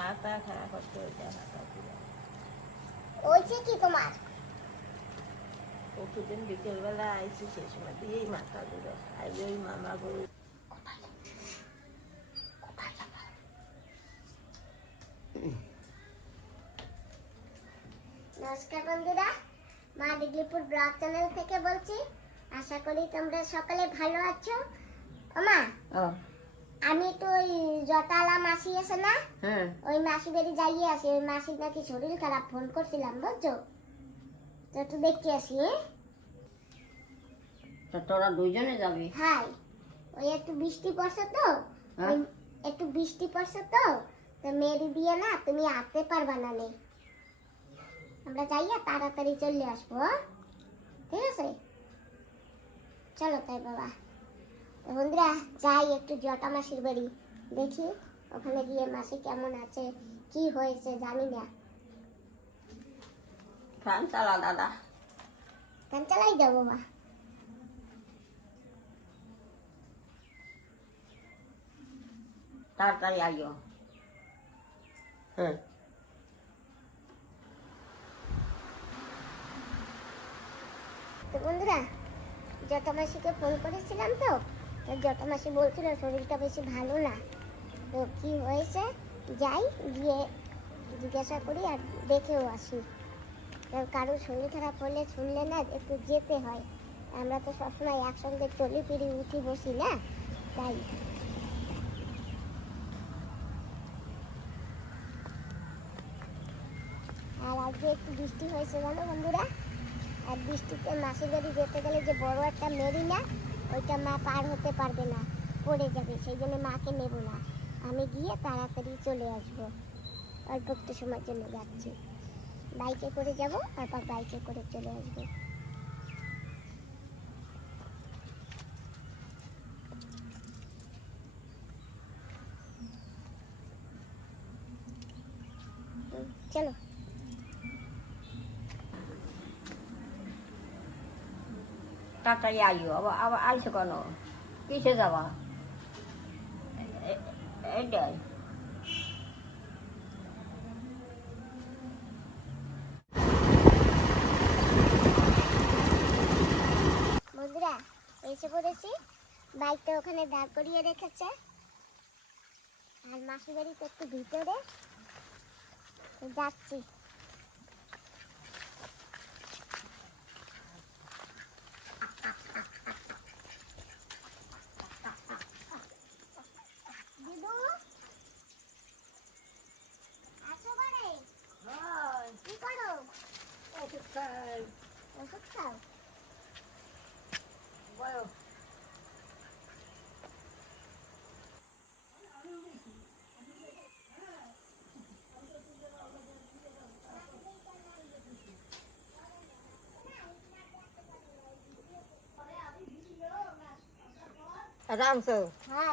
মাথা খারাপ হচ্ছে ওইছে কি তোমার? প্রতিদিন বিকেলবেলা আইসি সে সময় দিয়েই মাথা ঘুরে আজ ওই মামা গরু নমস্কার বন্ধুরা, মা ডিগলিপুর ব্লগ চ্যানেল থেকে বলছি। আশা করি তোমরা সকলে ভালো আছো। মা আমি তো ওই জটালা মাসি আছে না, ওই মাসি বাড়ি যাইয়ে আসি। ওই মাসির নাকি শরীর খারাপ, ফোন করছিলাম বুঝছো তো, একটু দেখতে আসি। তোরা দুইজনে যাবি? হ্যাঁ, ওই একটু বৃষ্টি পড়ছে তো, একটু বৃষ্টি পড়ছে তো মেয়েরি দিয়ে না তুমি আসতে পারবা না নে, আমরা যাইয়া তাড়াতাড়ি চলে আসবো। ঠিক আছে, চলো তাই বাবা। বন্ধুরা যাই একটু জটা মাসির বাড়ি, দেখি ওখানে গিয়ে মাসি কেমন আছে, কি হয়েছে জানি না। ফ্যান চালা দাদা। ফ্যান চালাই যাবো মা। তাড়াতাড়ি আইও। তো বন্ধুরা জটা মাসিকে ফোন করেছিলাম তো, জটা মাসি বলছিল শরীরটা বেশি ভালো না, তো কি হয়েছে যাই গিয়ে জিজ্ঞাসা করি আর দেখেও আসি। কারো শরীর খারাপ হলে শুনলে না একটু যেতে হয়, আমরা তো সবসময় একসঙ্গে চলি ফিরি উঠি বসি না, তাই। আর আজকে একটু বৃষ্টি হয়েছে জানো বন্ধুরা, আর বৃষ্টিতে মাসির বাড়ি যেতে গেলে যে বড় একটা মেরি না, ওইটা মা পার হতে পারবে না, পড়ে যাবে, সেই জন্য মাকে নেব না। আমি গিয়ে তাড়াতাড়ি চলে আসবো, অল্প একটু সময়ের জন্য যাচ্ছি, বাইকে করে যাব, তারপর বাইকে করে চলে আসবো। চলো তাড়াতাড়ি আইও। আবার আবার আইসো কেন? কিসে যাবা? এইটাই বন্ধুরা এসে পড়েছি, বাইকটা ওখানে দাঁড় করিয়ে রেখেছে, আর মাসির বাড়িতে একটু ভিতরে যাচ্ছি। দিদু আছো বাড়ি? কি করো? ওষুধ খাই। ওষুধ খাও? বলো। রামছো?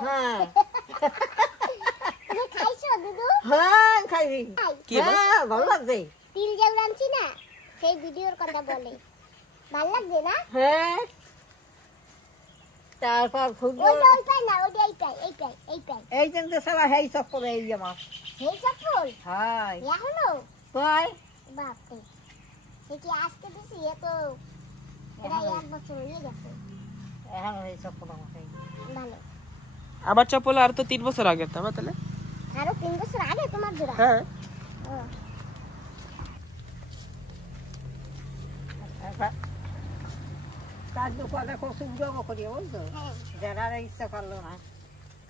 হ্যাঁ। তুমি খাইছো দিদু? হ্যাঁ খাইবি। কি হ্যাঁ ভালো লাগছে। তিল যে রাঁধছি না, সেই ভিডিওর কথা বলে, ভালো লাগছে না? হ্যাঁ। তারপর ফুটবল ওইটা ওইটাই না, ওইটা এইটাই এই দিন তো সারা হেই সব করে এই আমার। সেই চপ্পল হ্যাঁ এখনো? কয় বাপরে, সে কি আজকে দিছি? এ তো প্রায় 1 বছর হয়ে গেছে। এখন এই সব করে আমাকে ভালো। আবার চপ্পল আর তো 3 বছর আগের তো তাহলে। আরো 3 বছর আগে তোমার জোড়া? হ্যাঁ ও, তার দোকানে কসুম জমা করি বুঝতো, হ্যাঁ। যারা ইচ্ছা করলো না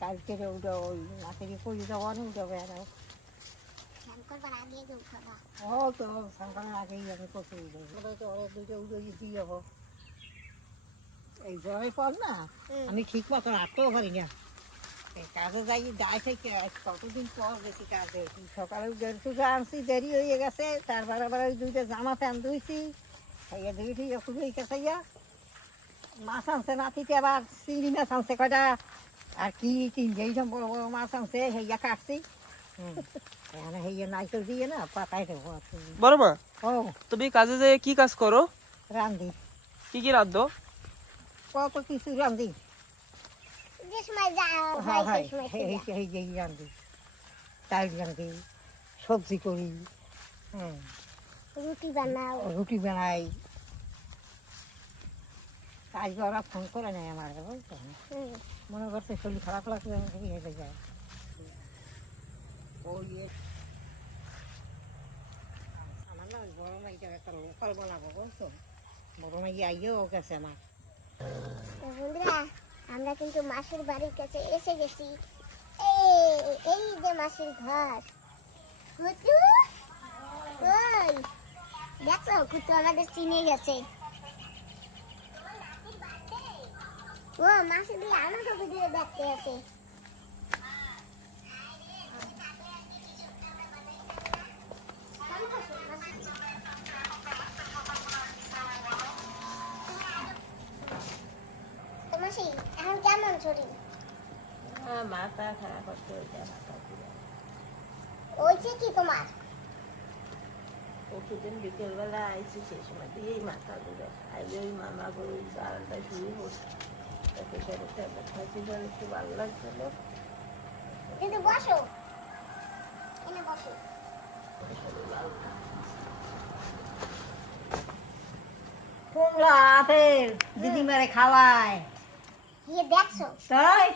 কালকে উঠে ওই নাকি করি যাওয়ানো উঠে বেড়াও। স্নান করবার আগে যে উঠাবা। ও তো সকালের আগেই আমি কসুম উঠে তো ওরা দুটো উঠে দিয়ে যাবো। এই জ্বরের পর না আমি ঠিক মতো হাঁটতেও পারি না, কাজে যাই যাই থেকে কতদিন পর বেশি কাজ হয়েছি। সকালে দেড়টুকু আনছি, দেরি হয়ে গেছে, তারপরে আবার ওই 2টা জামা প্যান্ট ধুইছি, খাইয়া ধুইছি খুবই খাইয়া মাছ আনছে নাতিতে, আবার চিংড়ি মাছ আনছে কয়টা, আর কি 3 যেইরকম বড় বড় মাছ আনছে হেয়া কাটছি। হেয়া নাইকেল দিয়ে না পাকাই দেবো। বড় মা, ও তুমি কাজে যেয়ে কি কাজ করো? রান্ধি, কি রাঁধো? কত কিছু রান্ধি। যে সময় যা হয় সেই সময় খেয়ে। এই রান্ধি, তাই রান্ধি, সবজি করি, হ্যাঁ, রুটি বানাও। রুটি বানাই। আজকে ওরা ফোন করে নেয় আমার, বুঝছো, মনে করছে শরীর খারাপ লাগছে হেঁটে যায়। ওই আমার না বড় মাইটার একটা লোকাল বানাবো, বুঝছো, বড় মাই আইয়েও গেছে আমার। তো বন্ধুরা, আমরা কিন্তু মাসির বাড়ির কাছে এসে গেছি। এই যে মাসির ঘর। কুতু, ওই দেখো কুতু আমাদের চিনে গেছে। ও মাসি দিয়ে আমাকে ভিডিও দেখতে আছে। তো মাসি এখন কেমন শরীর? মাথা খারাপ হচ্ছে, ওইটা মাথা ঘুরে। ওইছে কি তোমার? প্রতিদিন বিকেলবেলা আইসি সেই সময় দিয়েই মাথা ঘুরে। আইলে ওই মামা গরু জালটা শুরু করছে, প্রেশারের ট্যাবলেট খাইছি, ধর একটু ভালো লাগছিল। দিদি বসো, এনে বসো। কুমড়া আপেল দিদিমারে খাওয়ায়, গিয়ে দেখছো? তাই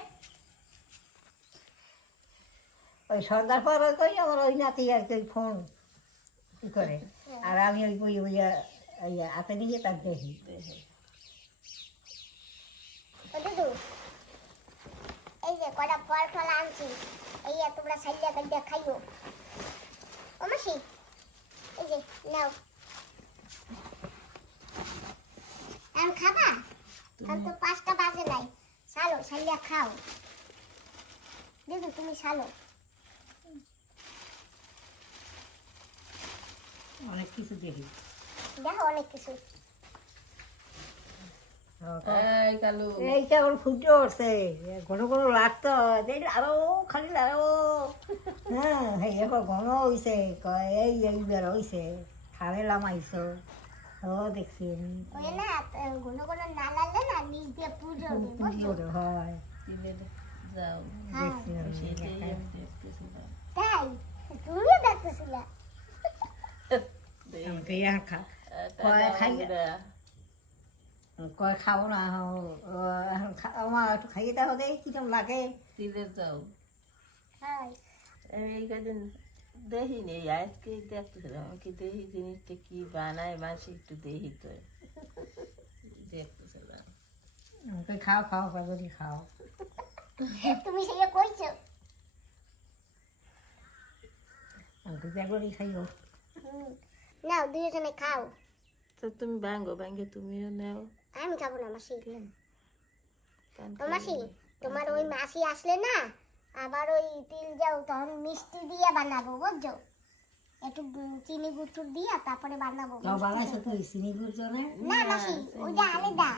ওই সন্ধ্যার পর কই আমার ওই নাতি আর কি ফোন ই করে, আর আমি ওই বই ওই হাতে নিয়ে তার দেখি। ও দিদু, এই যে কটা ফল ফল আনছি, এই তোমরা সাইডে কাইডে খাইও। ও মাসি, এই যে নাও। এখন খাবা? এখন তো 5টা বাজে নাই। চালো সাইডে খাও। দিদু তুমি চালো। অনেক কিছু দেখি, দেখো অনেক কিছু। এই কালু, এইটা আমার ফুটে উঠছে, ঘন ঘন লাগতো, আরো খালি আরো, হ্যাঁ এখন ঘন হয়েছে, এই বের হয়েছে, খাবেলাম আইসো, ও দেখছি ওই না ঘন ঘন না লাগলে না নিচ দিয়ে পুজো পুজো হয়, দিলে যাও, হ্যাঁ দেখছি আমি, সেটাই আমি দেখতেছিলাম। তাই তুমিও দেখতেছিলে? আমাকে ইয়া কয় খাবো না, আমার একটু খাইয়ে দাও দেয় কিরম লাগে। দিলে যাও, হ্যাঁ এই কদিন দেখিনি, আজকে দেখতেছিলাম কি দেখি জিনিসটা কি বানায় মাসে, একটু দেখি তো দেখতেছিলাম। আমাকে খাও খাও করি খাও, তুমি সেই কইছো? আমাকে করি খাইও। নাও দুইজনে খাও। তো তুমি ভাঙ্গে তুমিও নাও। আমি খাবো না মাসি। কান ও মাসি, তোমার ওই মাসি আসলে না আবার ওই তিল যাও তখন মিষ্টি দিয়ে বানাবো, বুঝছো, একটু চিনি গুঁড়ো দিয়া তারপরে বানাবো। বানাইছো তুই চিনি গুড় জনে? না মাসি, ওইটা আলাদা।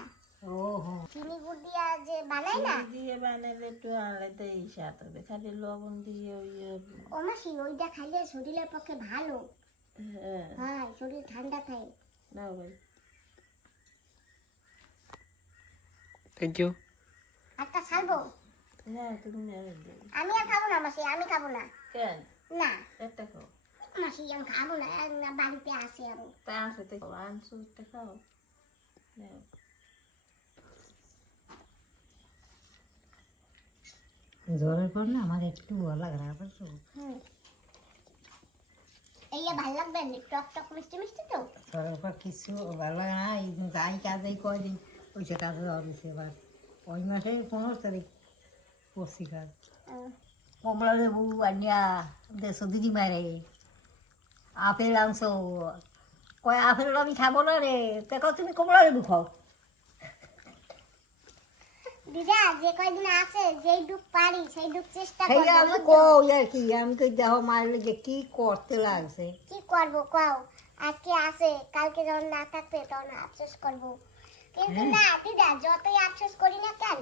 ও হো, চিনি গুড় দিয়া যে বানাই না, চিনি দিয়ে বানাইলে একটু আলাদাই স্বাদ হবে, খালি লবণ দিয়ে ওই ও মাসি ওইটা খাইলে শরীরের পক্ষে ভালো। হ্যাঁ হ্যাঁ শরীর ঠান্ডা থাকে। নাও ভাই। Thank you. একটা ছাড়বো? না তুমি নেবে। আমি আর খাবো না মাসি, আমি খাবো না। কেন না একটা খাও, মাসি আমি খাবো না, বাড়িতে আসে আরো। তা আছে তো আনছো একটা খাও, নাও। জ্বরের পর না আমার একটু ভালো লাগে না, বুঝছো, এই ভাল লাগবে না, টক টক মিষ্টি মিষ্টি তো। জ্বরের পর কিছু ভালো লাগে না, এই যাই কাজে কয়দিন ওইসে কাজে যাওয়া দিচ্ছে, এবার ওই মাসে 15 তারিখ করছি কাজ। কমলা লেবু আনিয়া দেশো দিদি মারে, আপেল আনছো, কয় আপেল আমি খাবো না রে, দেখো তুমি কমলা লেবু খাও। দিদা যে কয়দিন আছে যেই ডুব পারি সেই ডুব চেষ্টা সেই করব। আমি কই আর কি, আমি কই দেখো মারলে যে কি করতে লাগছে। কি করব কও, আজকে আছে কালকে যখন না থাকবে তখন আফসোস করব, কিন্তু না দিদা যতই আফসোস করি না কেন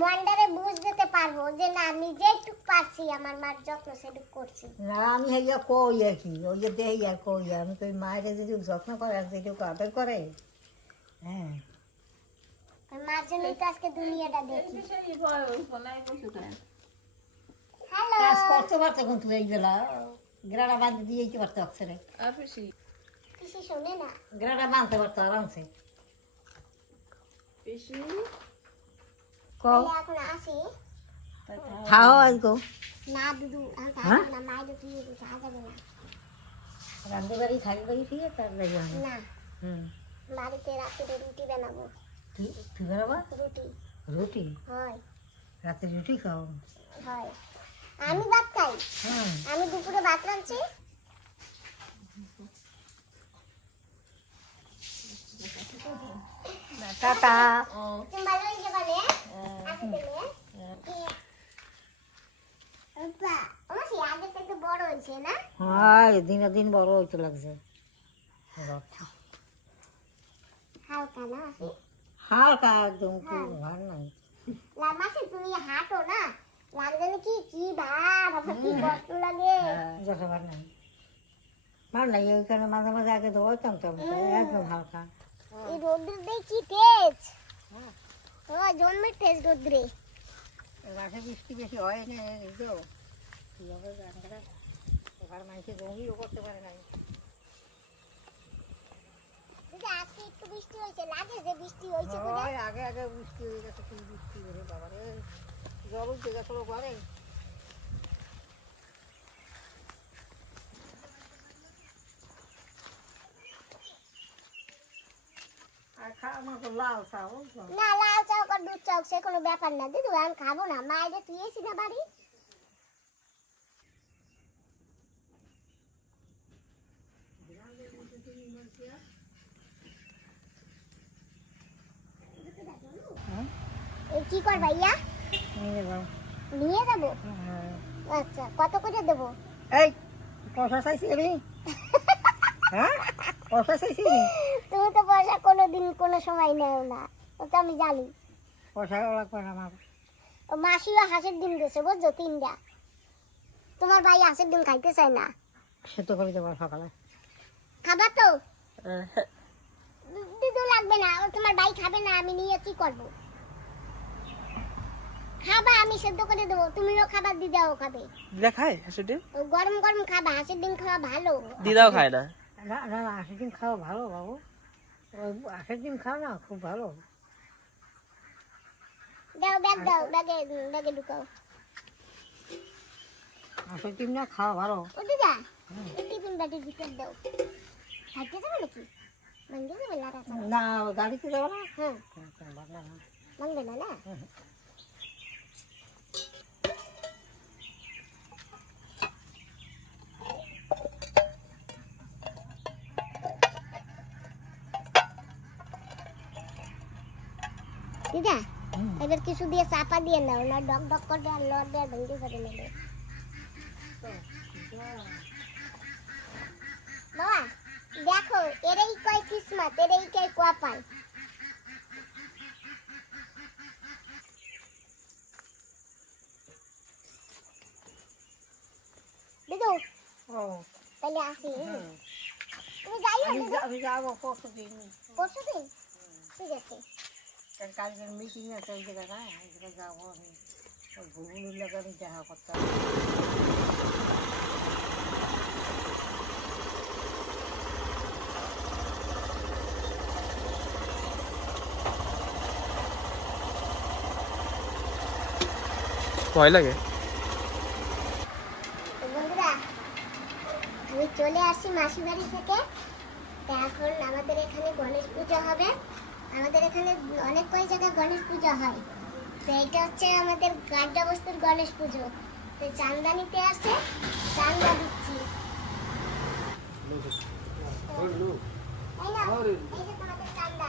মন্ডারে বুঝ দিতে পারবো যে না নিজেই টুক পারছি, আমার মার যত্ন সেটুক করছি। না আমি হেয়া কই আর কি, ওই যে দেই আর কই, আমি কই মায়ের যেটুকু যত্ন করে আর যেটুকু আদর করে, হ্যাঁ মার জন্যই তো আজকে দুনিয়াটা দেখি। সেই ভয় ওই বলাই বসে কেন? হ্যালো কাজ করতে পারছে কিন্তু এই বেলা গ্রাটা বাঁধতে দিয়েই কি পারতে হচ্ছে রে আর পিসি পিসি শোনে না। গ্রাটা বাঁধতে পারতো আরামসে পিসি তাহলে এখন আসি। খাও আজকে না দুদু আমি হ্যাঁ? থাকবো না, মায়ের তুই খাওয়া যাবে না। রান্ধে বাড়ি থাকবে ঠিক আছে তার লাগে না হুম বাড়িতে রাত্রে রুটি বানাবো। তুই তুই বেরোবা রুটি রুটি হয় রাতে রুটি খাও হয়। আমি ভাত খাই, হুম আমি দুপুরে ভাত রাঁধছি। টাটা তুমি ভালো হয়েছে বলে আসি দিলে অবশ্যই আগে থেকে বড় হয়েছে না। হয় দিনে দিন বড় হইতে লাগছে হালকা না আসি হালকা একদম খুব ভার নাই মাসি তুমি হাঁটো না, লাগবে না কি কি ভার আমার কি কষ্ট লাগে। যত ভার নাই ভার নাই ওইখানে মাঝে মাঝে আগে তো হইতাম তো একদম হালকা এই রোদ্রে দেই কি তেজ, ও জন্মের তেজ রোদ্রে। মাসে বৃষ্টি বেশি হয় না এদিকেও কীভাবে গান করা এবার মানুষে জমিও করতে পারে নাই দিদি আজকে একটু বৃষ্টি হয়েছে, লাগে যে বৃষ্টি হয়েছে বলে। হয় আগে আগে বৃষ্টি হয়ে গেছে কি বৃষ্টি হয়ে বাবা রে জল উঠে গেছিল ঘরে আর খাওয়া মতো লাল চাও না লাল চাউক আর দুধ চাউক সে কোনো ব্যাপার না দিদি, আমি খাবো না, মায়ের তুই এসি না বাড়ি। এই কি কর ভাইয়া, নিয়ে যাও নিয়ে যাবো? আচ্ছা কত করে দেবো? এই পয়সা চাইছি আমি হ্যাঁ পয়সা চাইছি তুমি তো পয়সা কোনোদিন কোনো সময় নেও না, ও তো আমি জানি। পয়সা লাগবে না আমার ও মাসিও হাঁসের ডিম দিয়েছে বুঝছো 3টা, তোমার ভাই হাঁসের ডিম খাইতে চায় না। সেদ্ধ করে দেবো সকালে খাবা তো? দিদু লাগবে না, ও তোমার ভাই খাবে না, আমি নিয়ে কি করবো? খাবা, আমি সেদ্ধ করে দেবো, তুমিও খাবা, দিদাও খাবে। দিদা খায় হাঁসের ডিম? ও গরম গরম খাবা, হাঁসের ডিম খাওয়া ভালো। দিদাও খায় না। না না না আশের ডিম খাওয়া ভালো বাবু ওই আশের ডিম খাও না খুব ভালো দাও ব্যাগ দাও, ব্যাগে ব্যাগে ঢুকাও। আশের ডিম না খাওয়া ভালো ও দিদা এই টিফিন ব্যাগের ভিতর দাও। খাইতে যাবে নাকি? ভাঙতে যাবে লাড়া চাড়া? না গাড়িতে যাবো না হ্যাঁ ভাবনা না ভাঙবে না না। দিদা এবার কিছু দিয়ে চাপা দিয়ে নাও, না ডক ডক করে আর লড় দিয়ে ভেঙে যাবে নেবে। বাবা দেখো এরাই কয় কিসমত, এরাই কয় কপাল। দিদু ও তাহলে আসি, তুমি যাইও দিদু। আমি যাবো পরশু দিন পরশু দিন ঠিক আছে। কালকের মিটিং আছে ওই জায়গায় ওই জায়গায় যাবো আমি ওই ভুগুলির লোক আমি দেখা করতে হবে। ভয় লাগে। তো বন্ধুরা আমি চলে আসি মাসি বাড়ি থেকে। তা এখন আমাদের এখানে গণেশ পুজো হবে, আমাদের এখানে অনেক কয় জায়গায় গণেশ পুজো হয়। তো এটা হচ্ছে আমাদের গাড্ডাবস্তুর গণেশ পুজো। তো চান্দা নিতে আসে, চান্দা দিচ্ছি। এই নাও, এই যে তোমাদের চান্দা।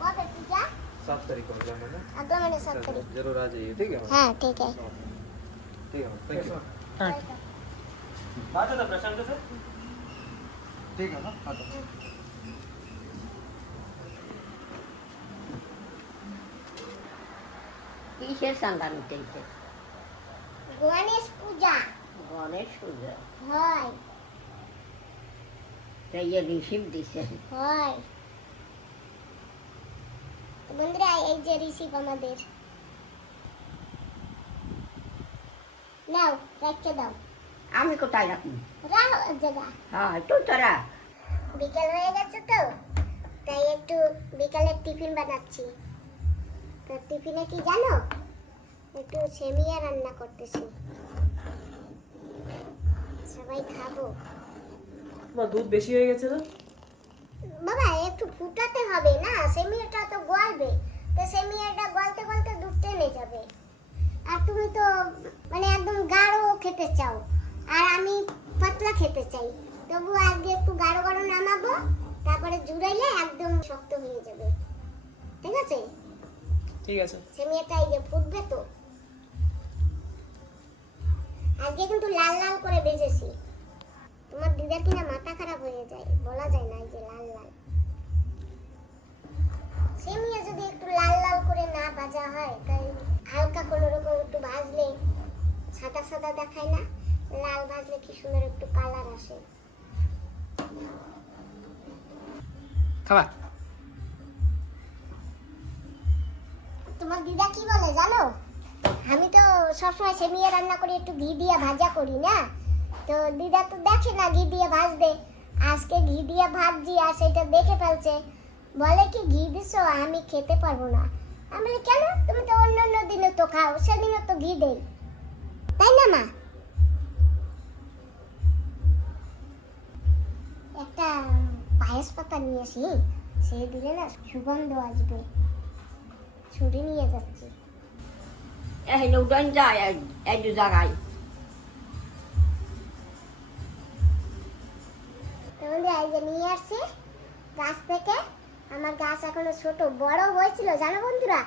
কবে পূজা? 7 तारीख को मिला मैंने আগমনে 7 তারিখ। जरूर आ जाइए ठीक है হ্যাঁ ঠিক আছে। ठीक है थैंक यू আচ্ছা প্রশান্ত স্যার ठीक है ना आ जाओ কিসের চান্দা নিতে হইছে? গণেশ পূজা গণেশ পুজো হয় তাই রিসিভ দিছে হয়। বন্ধুরা এই যে রিসিভ আমাদের, নাও রেখে দাও। আমি কোথায় রাখবো? রাও জায়গা। হ্যাঁ তুই তো রাখ। বিকেল হয়ে গেছে তো, তাই একটু বিকালের টিফিন বানাচ্ছি। তো টিফিনে কি জানো, একটু সেমিয়া রান্না করতেছি, সবাই খাবো। মা দুধ বেশি হয়ে গেছে না? বাবা একটু ফুটাতে হবে না, সেমিয়াটা তো গলবে, তো সেমিয়াটা গলতে গলতে দুধ টেনে যাবে। আর তুমি তো মানে একদম গাঢ় খেতে চাও, আর আমি পাতলা খেতে চাই। তবু আজকে একটু গাঢ় গাঢ় নামাবো, তারপরে জুড়াইলে একদম শক্ত হয়ে যাবে। ঠিক আছে? ঠিক আছে। সেমিয়াটা এই যে ফুটবে তো। আজকে কিন্তু লাল লাল করে ভেজেছি। তোমার দিদার কিনা মাথা খারাপ হয়ে যায়, বলা যায় না, এই যে লাল লাল। সেমিয়া যদি একটু লাল লাল করে না ভাজা হয়, তাই হালকা কোনো রকম একটু ভাজলে সাদা সাদা দেখায় না, লাল ভাজলে কি সুন্দর একটু কালার আসে। খাবা? তোমার দিদা কি বলে জানো, আমি তো সবসময় সেমিয়া রান্না করি একটু ঘি দিয়ে ভাজা করি না, তো দিদা তো দেখে না ঘি দিয়ে ভাজতে। আজকে ঘি দিয়ে ভাজছি আর সেটা দেখে ফেলছে, বলে কি ঘি দিছো, আমি খেতে পারবো না। আমি বলি কেন, তুমি তো অন্য দিনে তো খাও, সেদিনও তো ঘি দেই, তাই না মা? একটা পায়েস পাতা নিয়ে আসি, সে দিলে না সুগন্ধ আসবে। ছুরি নিয়ে যাচ্ছি। এই উঠান যায় এই দু জায়গায়। এই যে নিয়ে আসছি গাছ থেকে। আমার গাছ এখনো ছোট, বড় হয়েছিল জানো বন্ধুরা,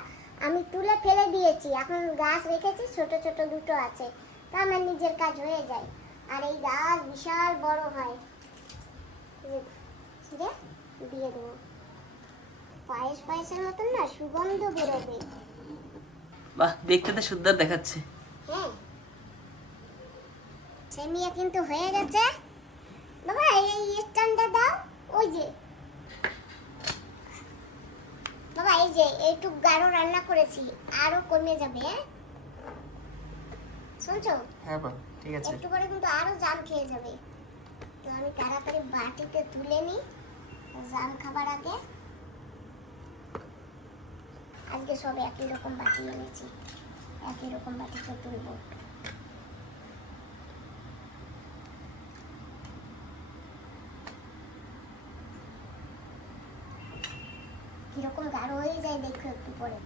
আমি তুলে ফেলে দিয়েছি, এখন গাছ রেখেছি ছোট ছোট দুটো আছে, তা আমার নিজের কাজ হয়ে যায়। আর এই গাছ বিশাল বড় হয়, দিয়ে দেবো। পায়েস পায়েসের মতন না সুগন্ধ বেরোবে। বাহ, দেখতে তো সুন্দর দেখাচ্ছে। হ্যাঁ, সেমিয়া কিন্তু হয়ে গেছে। বাবা এই স্ট্যান্ডটা দাও, ওই যে বাবা এই যে একটু গাঢ় রান্না করেছি, আরো কমে যাবে। হ্যাঁ শুনছো? হ্যাঁ বা, ঠিক আছে। একটু করে কিন্তু আরো জাল খেয়ে যাবে, তো আমি তাড়াতাড়ি বাটিতে তুলে নিই জাল খাবার আগে। আজকে সব একই রকম বাটি এনেছি, একই রকম বাটিতে তুলবো। কিরকম গাঢ় হয়ে যায় দেখো একটু পরে।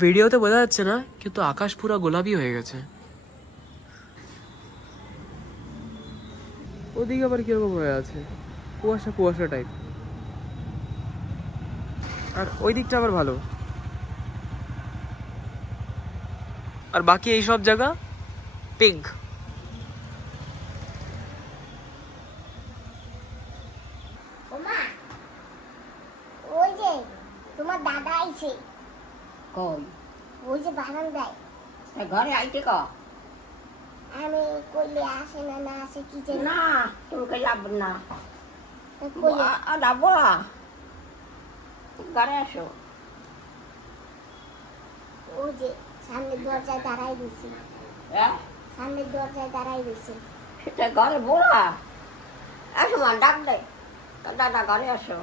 ভিডিওতে বোঝা যাচ্ছে না, কিন্তু আকাশ পুরো গোলাপি হয়ে গেছে। ওদিকে আবার কিরকম হয়ে আছে, কুয়াশা কুয়াশা টাইপ, আর ওই দিকটা আবার ভালো। আর বাকি এই সব জায়গা পিঙ্ক। ওমা ওই যে তোমার দাদা আইছে। কই? ওই যে বারান্দায়। তা ঘরে আইতে ক? আমি কইলে আসে না, না আসে কি জানি না তুমি কই লাভ না। তা কইলে যাবো ঘরে আসো। ওই যে সামনের দরজায় দাঁড়াই দিছি, হ্যাঁ সামনের দরজায় দাঁড়াই দিছি। সেটা ঘরে বলা আসো মা, ডাক দে দাদা ঘরে আসো।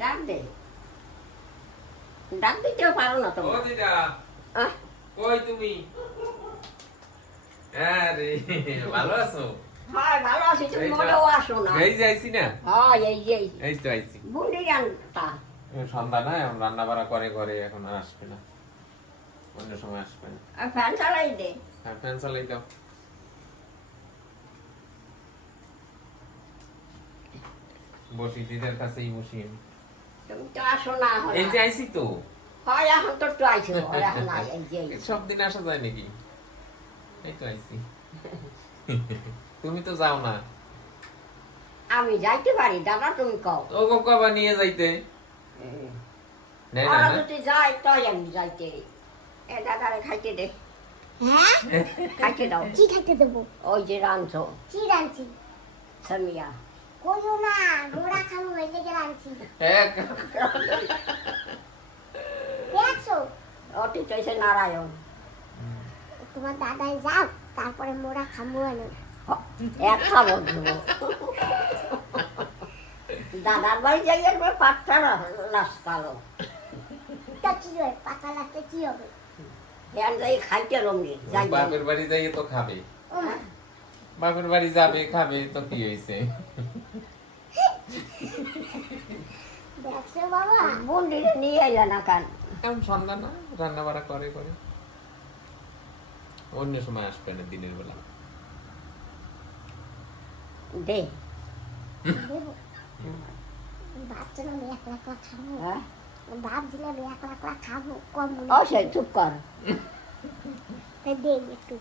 ডাক দে, ডাক দিতেও পারো না তো। ও দিদা, আহ, কই তুমি? আরে ভালো আছো? হ্যাঁ ভালো আছি, তুমি এই তো। মনেও আসো না। এই যে আইছি না? হ্যাঁ এই যে এই তো আইছি। বুন্ডি জানতা। সন্ধ্যা না, এখন রান্না বাড়া করে ঘরে, এখন আর আসবে না, অন্য সময় আসবে না। আর ফ্যান চালাই দে। হ্যাঁ, ফ্যান চালাই দাও। বসি, দিদার কাছেই বসি আমি। তুমি তো আসো না এখন। এই যে আইছি তো। হয় এখন তো একটু আইছো, আর এখন নাই, এই যে এই যে। সব দিন আসা যায় নাকি? এই তো আইছি। তুমি তো যাও না। আমি যাইতে পারি দাদা, তুমি কও। ও কবা নিয়ে যাইতে। নেই না ওরা না? যদি যাই তাই আমি যাইতে। এ দাদারে খাইতে দে। হ্যাঁ খাইতে দাও কি খাইতে দেবো ওই যে রাঁধছো কি রাঁধছি সামিয়া কইও না মোড়া খাবো ওই লেগে রাঁধছি দেখছো ওটি চাইছে নারায়ণ তোমার দাদাই যাও তারপরে মোড়া খাবো আনো এক খাবো দেবো দাদার বাড়ি যাই একবার পাঁচটা লাশ পালো তা কি হয় পাতা লাগতে কি হবে হ্যাঁ যাই খাইতে রমনি যাই বাপের বাড়ি যাই তো খাবে ও মা বাপের বাড়ি যাবে খাবে তো কি হয়েছে দেখছো বাবা বন্ডিরে নিয়ে এলা না কান এখন সন্ধ্যা না রান্না বাড়া করে করে অন্য সময় আসবে না দিনের বেলা দে দেবো ভাবছিলাম আমি একলা একলা খাবো হ্যাঁ ভাবছিলাম আমি একলা একলা খাবো কম মনে ও সে চুপ কর হয়। দেই একটু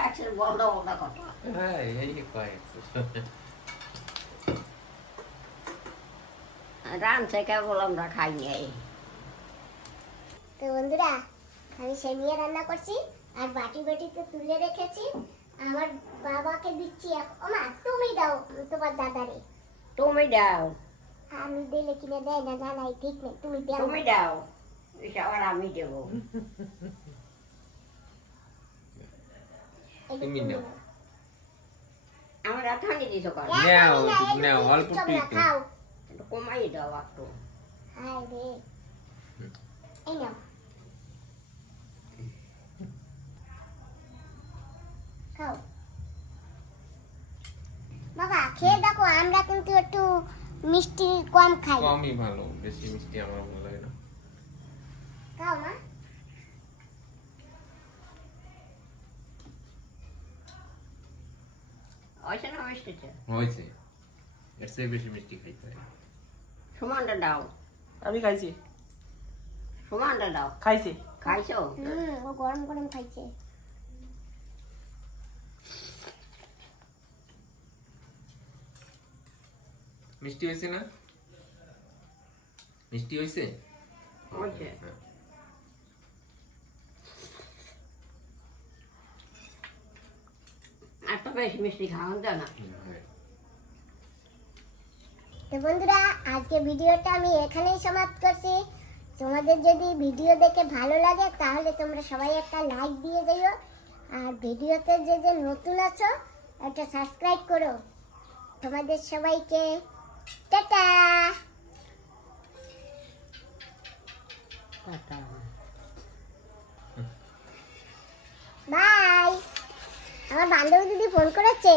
একসাথে বন্ধ বন্ধ কথা হ্যাঁ এই কয়েক রাঁধছে কেবল আমরা খাই নাই তো বন্ধুরা আমি সেমিয়া রান্না করছি আর বাটি বাটিতে তুলে রেখেছি আমার বাবাকে দিচ্ছি ওমা তুমি দাও তোমার দাদারে তুমি দাও আমি দিলে কিনে দেয় না জানাই ঠিক নেই তুমি দাও তুমি দাও এটা আবার আমি দেবো এই যে তুমি তুমি দাও। নাও। আমার এখানে দিছো কর এক নাও, আমি না, এই যে নাও, তুমি অল্প চপ না, একটু। খাও একটু কমাই দাও একটু হাই রে এই নাও খাও বাবা খেয়ে দেখো আমরা কিন্তু একটু মিষ্টি কম খাই কমই ভালো বেশি মিষ্টি আমার ভালো লাগে না খাও মা হয়েছে না মিষ্টিতে হয়েছে এর চেয়ে বেশি মিষ্টি খাইতে হয় না। সমানটা দাও আমি খাইছি সমানটা দাও খাইছি খাইছো ও গরম গরম খাইছে মিষ্টি হয়েছে না মিষ্টি হয়েছে হয়েছে। হ্যাঁ। আর তো বেশি মিষ্টি খাওয়া যায় না হ্যাঁ। তো বন্ধুরা আজকে ভিডিওটা আমি এখানেই সমাপ্ত করছি তোমাদের যদি ভিডিও দেখে ভালো লাগে তাহলে তোমরা সবাই একটা লাইক দিয়ে যাইও আর ভিডিওতে যে যে নতুন আছো একটা সাবস্ক্রাইব করো তোমাদের সবাইকে টাটা টাটা। বাই আমার বান্ধবী দিদি ফোন করেছে